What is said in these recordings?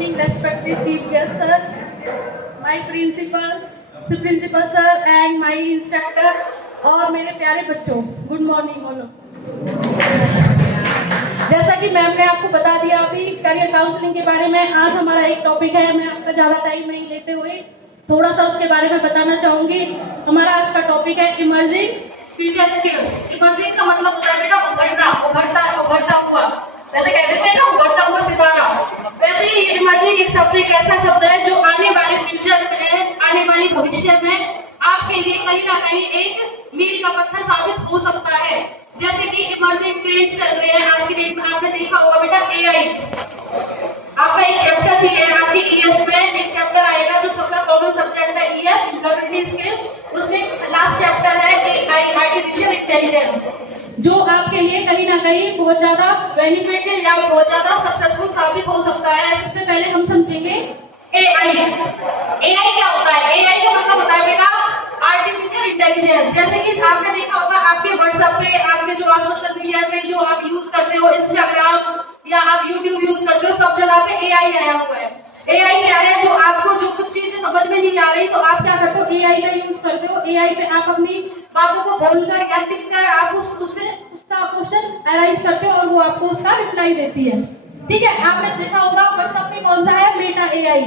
morning, respected chief guest sir, my principal sir and my instructor और मेरे प्यारे बच्चों, गुड मॉर्निंग बोलो। जैसा कि मैम ने आपको बता दिया अभी करियर काउंसलिंग के बारे में, आज हमारा एक टॉपिक है। मैं आपका ज्यादा टाइम नहीं लेते हुए थोड़ा सा उसके बारे में बताना चाहूंगी। हमारा आज का टॉपिक है इमर्जिंग फ्यूचर स्किल्स। इमर्जिंग का मतलब होता है बेटा उभरता हुआ, जैसे कहते हैं ना उभरता हुआ सितारा। वैसे ही इमर्जिंग एक शब्द एक ऐसा शब्द है जो आने वाले फ्यूचर में, आने वाले भविष्य में आपके लिए कहीं ना कहीं एक मील का पत्थर साबित हो सकता है। जैसे कि इमर्जिंग ट्रेंड्स चल रहे हैं आज की डेट में। आपने देखा होगा बेटा एआई, आपका एक चैप्टर भी है आपकी ईएस में, एक चैप्टर आएगा जो सबका कॉमन सब्जेक्ट है ईएस इंप्लॉयबिलिटी स्किल। उसमें लास्ट चैप्टर है एआई आर्टिफिशियल इंटेलिजेंस, जो आपके लिए कहीं ना कहीं बहुत ज्यादा बेनिफिट या बहुत ज्यादा सक्सेसफुल साबित हो सकता है। सबसे पहले हम समझेंगे एआई। एआई क्या होता है? एआई का मतलब होता है बेटा आर्टिफिशियल इंटेलिजेंस। जैसे कि आपने देखा होगा आपके व्हाट्सएप पे, आपके जो आप सोशल मीडिया में जो आप यूज करते हो, इंस्टाग्राम या आप यूट्यूब यूज करते हो, सब जगह पे एआई आया हुआ है। एआई क्या है? जो आपको जो कुछ चीजें समझ में नहीं आ रही तो आप क्या करते हो, एआई का यूज करते हो। एआई पे आप अपनी बातों को बोलकर या लिखकर आप उससे उसका क्वेश्चन एनालाइज करते हो और वो आपको उसका रिप्लाई देती है। ठीक है, आपने देखा होगा व्हाट्सएप पे कौन सा है, मेटा एआई।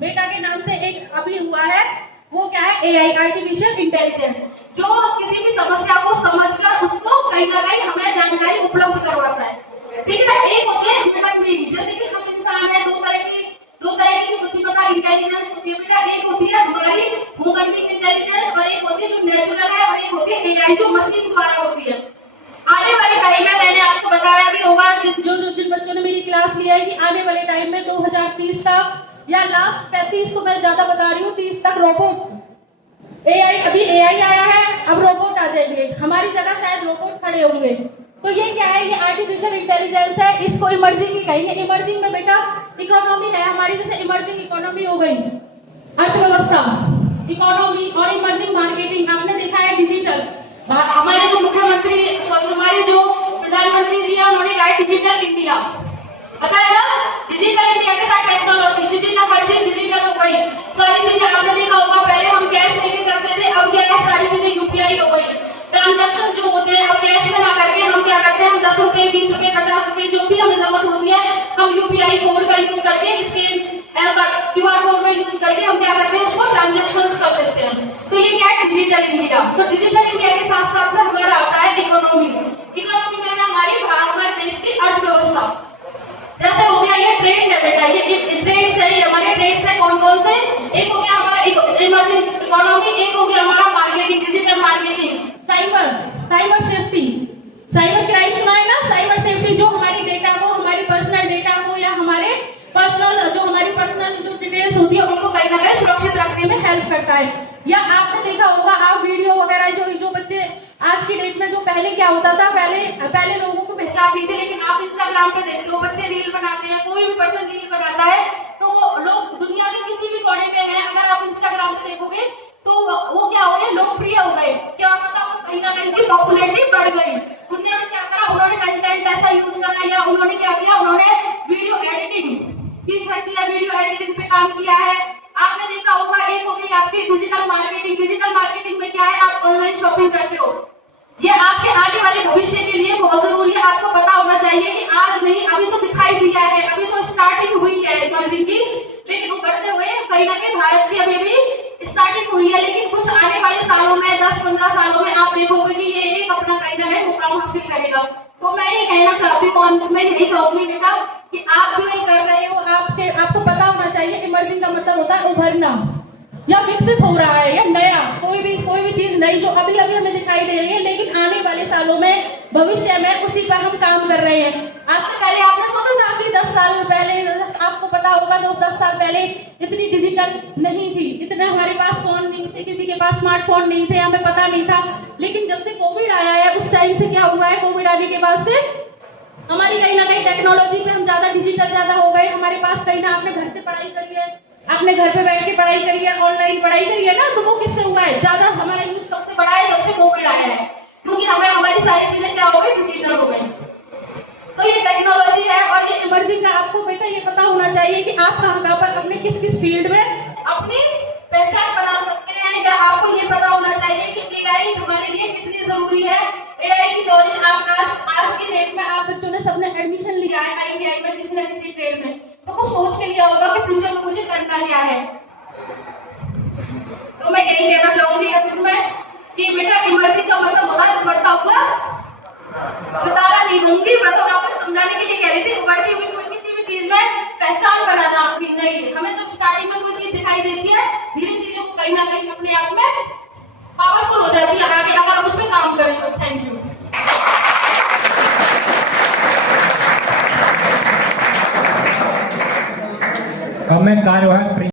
मेटा के नाम से एक अभी हुआ है, वो क्या है, एआई आर्टिफिशियल इंटेलिजेंस, जो किसी भी समस्या को समझकर उसको कहीं ना कहीं हमें जानकारी उपलब्ध करवाता है। ठीक है, एक होती है ह्यूमन बीइंग, जैसे कि हम इंसान है, दो तरह की बुद्धिमत्ता इंटेलिजेंस होती है बेटा। एक होती है हमारी ह्यूमन बीइंग इंटेलिजेंस और एक होती है जो नेचुरल है और एक होती है एआई जो मशीन द्वारा होती है। आने वाले टाइम में मैंने आपको बताया भी होगा जिन बच्चों ने मेरी क्लास लिया है कि आने वाले टाइम में 2030 तक या लास्ट 35 को मैं ज्यादा बता रही हूँ, 30 तक रोबोट एआई, अभी एआई आया है, अब रोबोट आ जाएंगे, हमारी जगह शायद रोबोट खड़े होंगे। तो ये क्या है, ये आर्टिफिशियल इंटेलिजेंस है, इसको इमर्जिंग ही कहेंगे। इमर्जिंग में बेटा इकोनॉमी है हमारी, जैसे इमर्जिंग इकोनॉमी हो गई अर्थव्यवस्था, इकोनॉमी और इमर्जिंग मार्केटिंग। आपने देखा है डिजिटल, हमारे जो मुख्यमंत्री हमारे जो प्रधानमंत्री जी है उन्होंने कहा है डिजिटल इंडिया, पता है ना, डिजिटल इंडिया के साथ टेक्नोलॉजी, डिजिटल हर चीज डिजिटल हो गई। सारी चीजें आपने देखा होगा पहले हम कैश लेके चलते थे, अब क्या है सारी चीजें यूपीआई हो गई। ट्रांजेक्शन जो होते हैं अब कैश में ना करके हम क्या करते हैं, हम 10 रुपए 20 रुपए 50 रुपए जो भी हमें जरूरत होती है हम यूपीआई कोड का यूज करके, स्कैन क्यूआर कोड का यूज करके हम क्या करते हैं, उसको ट्रांजेक्शन कर देते हैं। तो ये क्या है, डिजिटल इंडिया। तो डिजिटल इंडिया के साथ साथ में हमारा आता है इकोनॉमी। इकोनॉमी में हमारी हमारे देश की अर्थव्यवस्था, जैसे हो गया ये ट्रेड है बेटा, ये ट्रेड से हमारे ट्रेड से कौन कौन से, एक हो गया हमारा इमर्जिंग इकोनॉमी, एक हो गया हमारा marketing, digital marketing, cyber safety, cyber crime सुना है ना, साइबर सेफ्टी जो हमारी डेटा को, हमारी पर्सनल डेटा को या हमारे हमारी पर्सनल जो डिटेल्स होती है उनको कहीं ना कहीं सुरक्षित रखने में हेल्प करता है। या आपने देखा होगा आप वीडियो वगैरह जो बच्चे आज की डेट में, जो पहले क्या होता था, पहले लोगों को पहचान नहीं थी, लेकिन आप इंस्टाग्राम पे देखते हो बच्चे रील बनाते हैं, कोई भी पर्सन रील बनाता है तो वो लोग दुनिया के किसी भी कोने में है, अगर आप इंस्टाग्राम पे देखोगे तो वो क्या हो गए, लोकप्रिय हो गए। क्या पता वो कहीं ना कहीं की पॉपुलैरिटी बढ़ गई। उन्होंने क्या करा, उन्होंने कंटेंट ऐसा यूज करा या उन्होंने क्या किया, उन्होंने वीडियो एडिटिंग सीख किया, वीडियो एडिटिंग पे काम किया है। आपने देखा होगा एक हो गई आपकी डिजिटल मार्केटिंग। डिजिटल मार्केटिंग में क्या है, आप ऑनलाइन शॉपिंग करते हो, ये आपके आने वाले भविष्य के लिए बहुत जरूरी है। आपको पता होना चाहिए कि आज नहीं, अभी तो दिखाई दिया है, अभी तो स्टार्टिंग हुई है इमर्जिंग की, लेकिन उभरते हुए कहीं ना कहीं भारत की अभी भी स्टार्टिंग हुई है, लेकिन कुछ आने वाले सालों में 10-15 सालों में आप देखोगे कि ये एक अपना कहीं ना कहीं मुकाम हासिल करेगा। तो मैं ये कहना चाहती हूँ, मैं यही कहूंगी बेटा कि आप जो ये कर रहे हो, आपको पता होना चाहिए इमर्जिंग का मतलब होता है उभरना या विकसित हो रहा है या नया, कोई भी चीज नई जो अभी हमें दिखाई दे रही है, लेकिन आने वाले सालों में भविष्य में उसी पर हम काम कर रहे हैं। आपसे पहले आपने सोचा था कि 10 साल पहले, आपको पता होगा जो 10 साल पहले इतनी डिजिटल नहीं थी, इतने हमारे पास फोन नहीं थे, किसी के पास स्मार्टफोन नहीं थे, हमें पता नहीं था। लेकिन जब से कोविड आया है उस टाइम से क्या हुआ है, कोविड आने के बाद से हमारी कहीं ना कहीं टेक्नोलॉजी में हम ज्यादा डिजिटल ज्यादा हो गए। हमारे पास कहीं ना, आपने घर से पढ़ाई करी है, आपने घर पे बैठ के पढ़ाई करी है, ऑनलाइन पढ़ाई करी है ना, तो वो किससे हुआ है, ज्यादा हमारा यूज सबसे बड़ा है जब से कोविड आया है, क्योंकि हमें हमारी सारी चीजें क्या हो गई, डिजिटल हो गई। तो ये टेक्नोलॉजी है और ये इमर्जिंग का आपको बेटा ये पता होना चाहिए कि आप कहाँ पर अपने किस किस फील्ड में अपनी पहचान बना सकते हैं, या आपको ये पता होना चाहिए कि एआई हमारे लिए कितनी जरूरी है। एआई की नॉलेज आज की डेट में आप बच्चों ने सबने एडमिशन लिया है आईटीआई में किसी न किसी ट्रेड में, तो वो सोच के लिया होगा कि फ्यूचर में मुझे करना क्या है। तो मैं यही कहना चाहूंगी अंत में कि बेटा इमर्जिंग का मतलब होता है बढ़ता हुआ, बताना नहीं दूंगी, मैं तो आपको समझाने के लिए कह रही थी। बढ़ती हुई कोई किसी भी चीज में पहचान बनाना आपकी नहीं, हमें जब स्टार्टिंग में कोई चीज दिखाई देती है धीरे धीरे वो कहीं ना कहीं अपने आप में पावरफुल हो जाती है आगे, अगर हम उसमें काम करें तो। Thank you. अब मैं कार्यवाहक